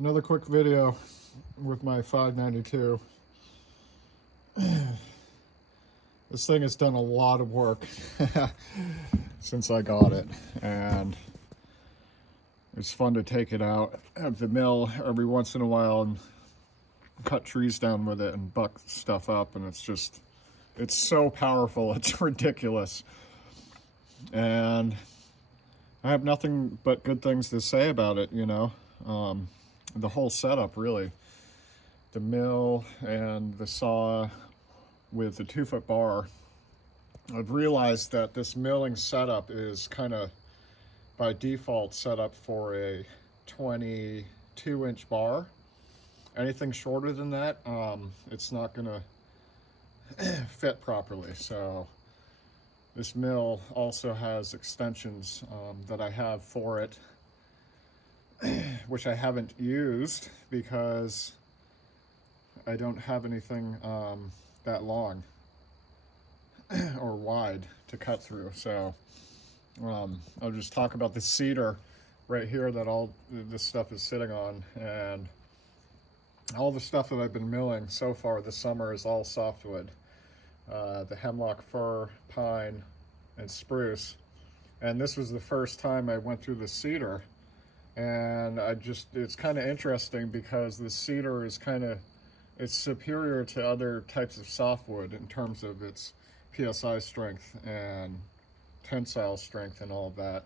Another quick video with my 592. This thing has done a lot of work since I got it, and it's fun to take it out of the mill every once in a while and cut trees down with it and buck stuff up, and it's so powerful, it's ridiculous. And I have nothing but good things to say about it, you know. The whole setup, really. The mill and the saw with the 2-foot bar. I've realized that this milling setup is kind of by default set up for a 22-inch bar. Anything shorter than that, it's not gonna fit properly. So this mill also has extensions that I have for it, which I haven't used because I don't have anything that long or wide to cut through. So I'll just talk about the cedar right here that all this stuff is sitting on, and all the stuff that I've been milling so far this summer is all softwood. The hemlock, fir, pine, and spruce. And this was the first time I went through the cedar, and it's kind of interesting because the cedar is it's superior to other types of softwood in terms of its PSI strength and tensile strength and all of that.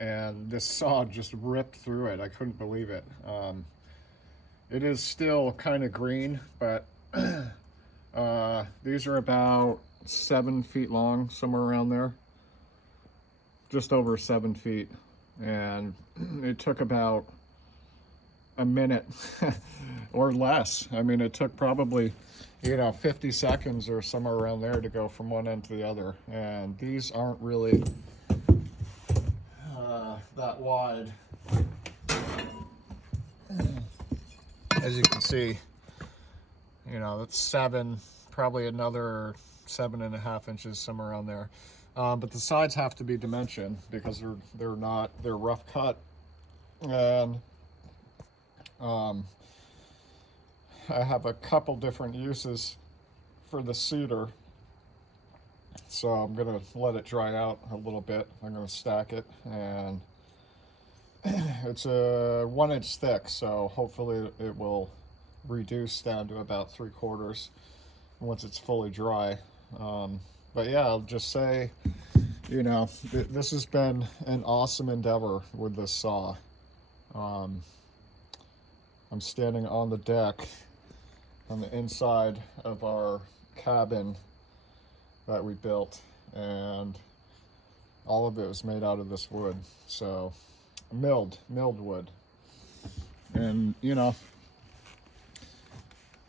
And this saw just ripped through it. I couldn't believe it. It is still kind of green, but these are about 7 feet long, somewhere around there. Just over 7 feet. And it took about a minute or less. I mean, it took probably, 50 seconds or somewhere around there to go from one end to the other. And these aren't really that wide. As you can see, that's probably another 7.5 inches, somewhere around there. But the sides have to be dimensioned because they're rough cut. And I have a couple different uses for the cedar, so I'm gonna let it dry out a little bit. I'm gonna stack it, and it's a 1 inch thick, so hopefully it will reduce down to about 3/4 once it's fully dry. But yeah, I'll just say, this has been an awesome endeavor with this saw. I'm standing on the deck on the inside of our cabin that we built, and all of it was made out of this wood. So milled wood. And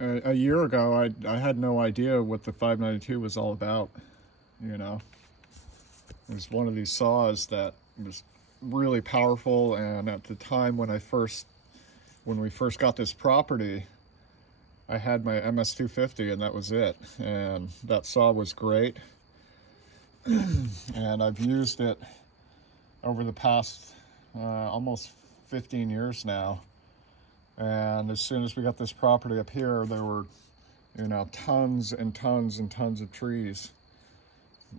a year ago I had no idea what the 592 was all about. It was one of these saws that was really powerful, and at the time when we first got this property, I had my MS-250, and that was it. And that saw was great. And I've used it over the past almost 15 years now. And as soon as we got this property up here, there were, tons and tons and tons of trees,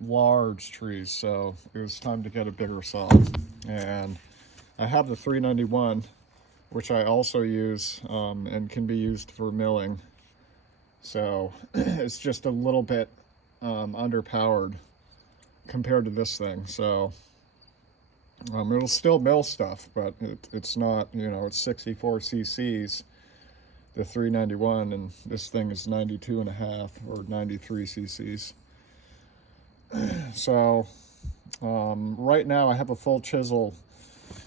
large trees. So it was time to get a bigger saw. And I have the 391, which I also use and can be used for milling. So it's just a little bit underpowered compared to this thing. So it'll still mill stuff, but it's not, it's 64 cc's, the 391, and this thing is 92.5 or 93 cc's. So right now I have a full chisel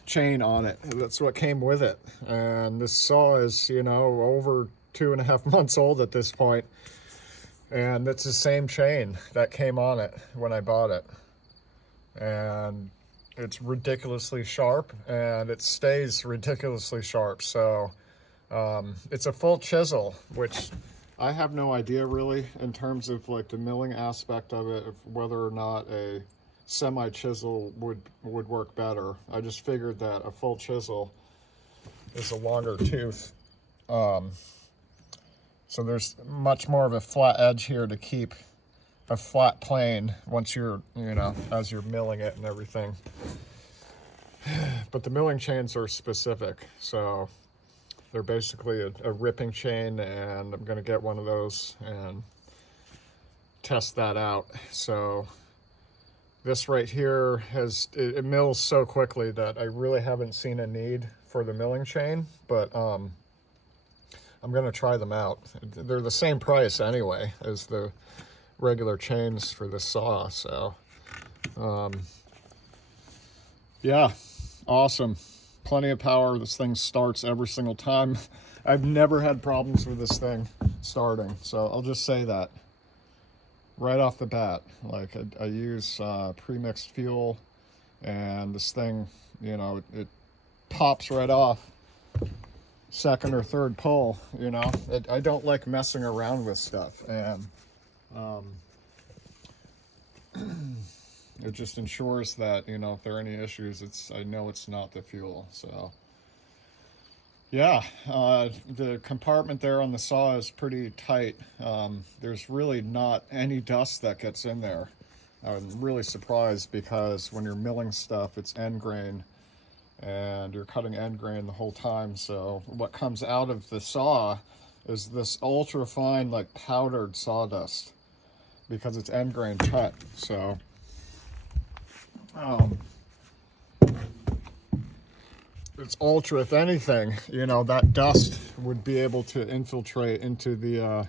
chain on it. That's what came with it. And this saw is, over 2.5 months old at this point. And it's the same chain that came on it when I bought it. And it's ridiculously sharp, and it stays ridiculously sharp. So it's a full chisel, which I have no idea really in terms of like the milling aspect of it, of whether or not a semi chisel would work better. I just figured that a full chisel is a longer tooth. So there's much more of a flat edge here to keep a flat plane once you're, you know, as you're milling it and everything. But the milling chains are specific, so they're basically a ripping chain, and I'm gonna get one of those and test that out. So this right here it mills so quickly that I really haven't seen a need for the milling chain, but I'm gonna try them out. They're the same price anyway as the regular chains for the saw, so yeah, awesome. Plenty of power. This thing starts every single time. I've never had problems with this thing starting, so I'll just say that right off the bat. Like, I use pre-mixed fuel, and this thing, you know, it pops right off second or third pull. You know, I don't like messing around with stuff, and it just ensures that, you know, if there are any issues, I know it's not the fuel. So yeah, the compartment there on the saw is pretty tight. There's really not any dust that gets in there. I'm really surprised, because when you're milling stuff, it's end grain, and you're cutting end grain the whole time. So what comes out of the saw is this ultra fine, like powdered sawdust, because it's end grain cut. So it's ultra, if anything, you know, that dust would be able to infiltrate into the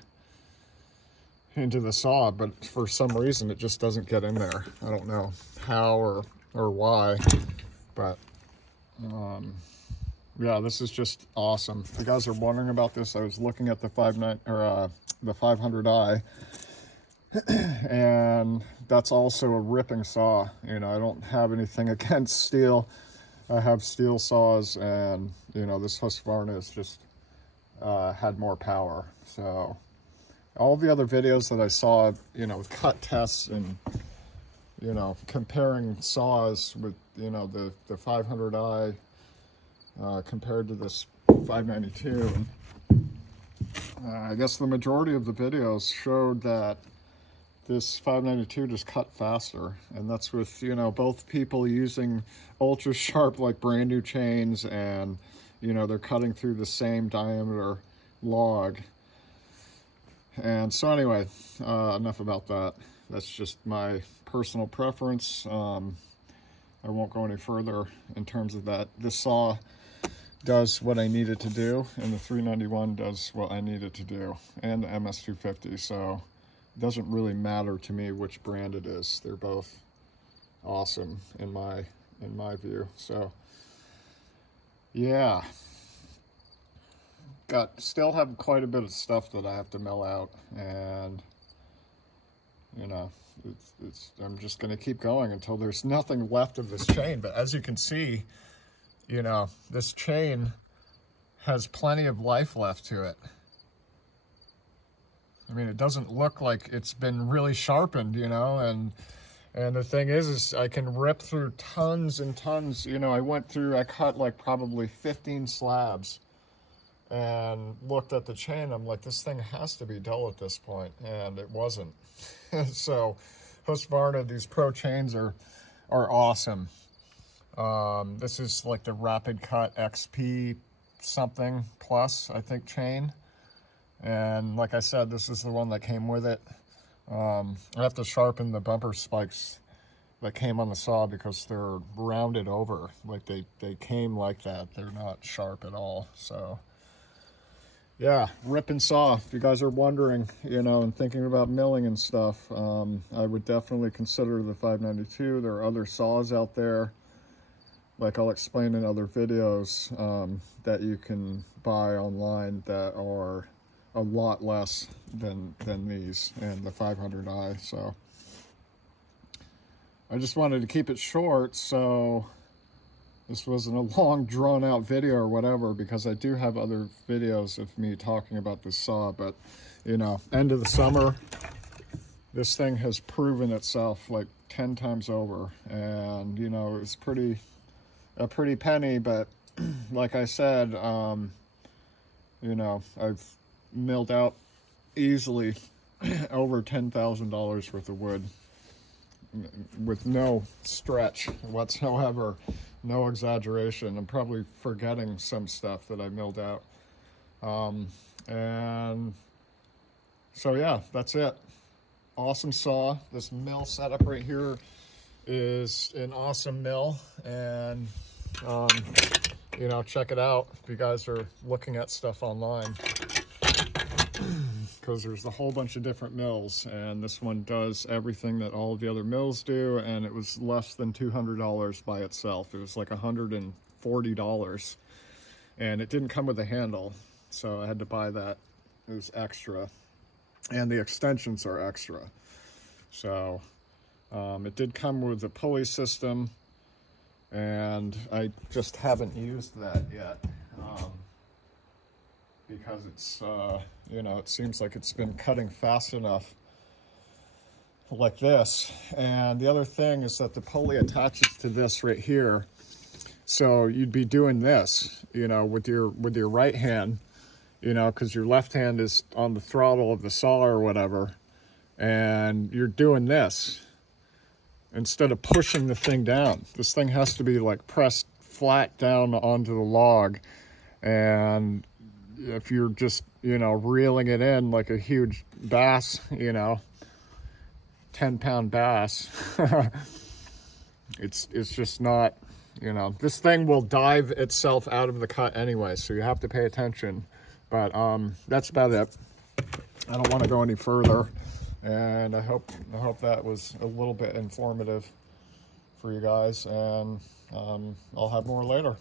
saw, but for some reason it just doesn't get in there. I don't know how or why, but yeah, this is just awesome. If you guys are wondering about this, I was looking at the 500i, and that's also a ripping saw. You know, I don't have anything against Stihl. I have Stihl saws, and, you know, this Husqvarna has just had more power. So all the other videos that I saw, you know, with cut tests and, you know, comparing saws with, you know, the 500i compared to this 592, I guess the majority of the videos showed that this 592 just cut faster, and that's with, you know, both people using ultra sharp, like brand new chains, and, you know, they're cutting through the same diameter log. And so anyway, enough about that. That's just my personal preference. I won't go any further in terms of that. This saw does what I need it to do, and the 391 does what I need it to do, and the MS250. So it doesn't really matter to me which brand it is. They're both awesome in my view. So yeah, still have quite a bit of stuff that I have to mill out, and, you know, I'm just going to keep going until there's nothing left of this chain. But as you can see, you know, this chain has plenty of life left to it. I mean, it doesn't look like it's been really sharpened, you know, and the thing is I can rip through tons and tons. You know, I cut like probably 15 slabs, and looked at the chain. I'm like, this thing has to be dull at this point, and it wasn't. So Husqvarna, these pro chains are awesome. This is like the Rapid Cut XP something plus, I think, chain. And like I said, this is the one that came with it. I have to sharpen the bumper spikes that came on the saw, because they're rounded over. Like they came like that. They're not sharp at all. So yeah, rip and saw. If you guys are wondering, you know, and thinking about milling and stuff, I would definitely consider the 592. There are other saws out there, like I'll explain in other videos, that you can buy online that are a lot less than these and the 500i. So I just wanted to keep it short, so this wasn't a long drawn out video or whatever, because I do have other videos of me talking about this saw. But, you know, end of the summer, this thing has proven itself like 10 times over, and, you know, it's a pretty penny, but like I said, you know, I've milled out easily over $10,000 worth of wood with no stretch whatsoever, no exaggeration. I'm probably forgetting some stuff that I milled out. And so yeah, that's it. Awesome saw. This mill setup right here is an awesome mill, and you know, check it out if you guys are looking at stuff online, because there's a whole bunch of different mills, and this one does everything that all of the other mills do, and it was less than $200 by itself. It was like $140, and it didn't come with a handle, so I had to buy that. It was extra, and the extensions are extra. So it did come with a pulley system, and I just haven't used that yet, because it's you know, it seems like it's been cutting fast enough like this. And the other thing is that the pulley attaches to this right here, so you'd be doing this, you know, with your right hand, you know, because your left hand is on the throttle of the saw or whatever, and you're doing this instead of pushing the thing down. This thing has to be like pressed flat down onto the log, and if you're just, you know, reeling it in like a huge bass, you know, 10-pound bass, it's just not, you know, this thing will dive itself out of the cut anyway, so you have to pay attention. But that's about it. I don't want to go any further, and I hope that was a little bit informative for you guys, and I'll have more later.